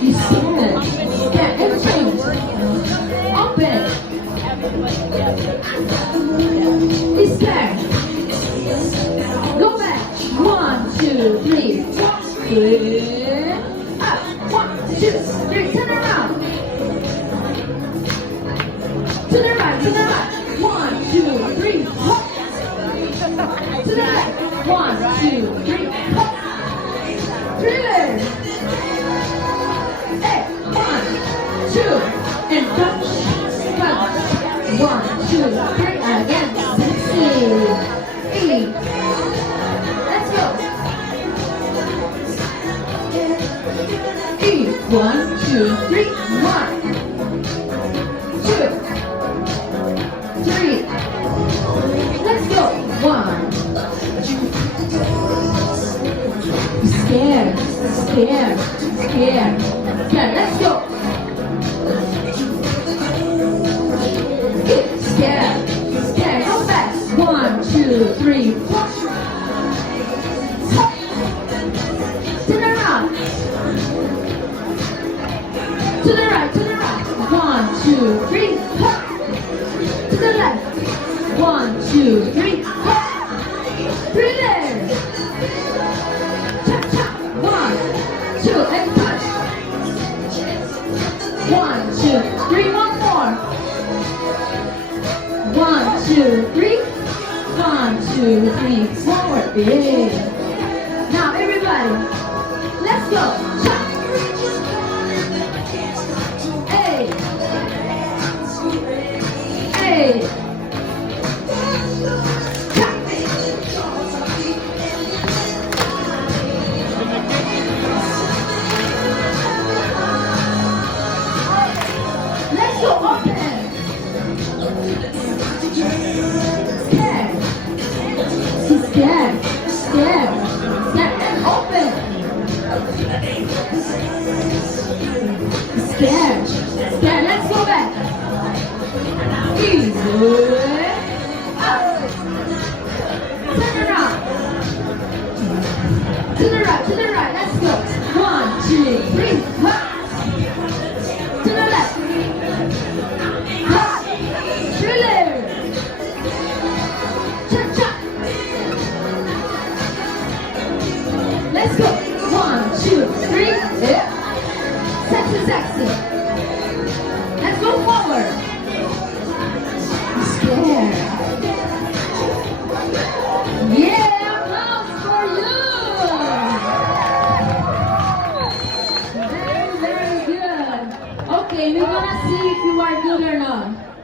Be scared. Scared. And change. Open. Be scared. Go back. 1, 2, 3. Good. Up. 1, 2, 3. Turn around. To the right. To the right. 1, 2, 3. Hop. To the left. 1, 2, 3. Hop. Thriller. Hey. 1, 2. And touch. Touch. 1, 2, 3. Again. 6, 8. Let's go. 1, 2, 3. 1, 2, 3. Let's go. 1. Scared, scared, scared. Scared. Let's go. Scared, scared. Go fast. 1, 2, 3. Turn around. To the right, to the right. 1, 2, 3. Hop. To the left. 1, 2, 3. Hop. Thriller. Chop, chop. 1, 2, and touch. 1, 2, 3. One more. 1, 2, 3. 1, 2, 3. Forward. Big. Now everybody, let's go. Chop. Hey. Hey. Chop. Let's go. Open. Scared. She's scared. Scared. Scared. And open. Scared. Scared. Let's go back. Good. Up. Turn around. To the right. To the right. Let's go. 1, 2, 3. Hop. To the left. Hop. Thriller. Chop, chop. Let's go. 1, 2, 3. Yeah. Sexy, sexy. Let's go forward. Scared. Yeah, applause for you. Very, very good. Okay, we're gonna see if you are good or not.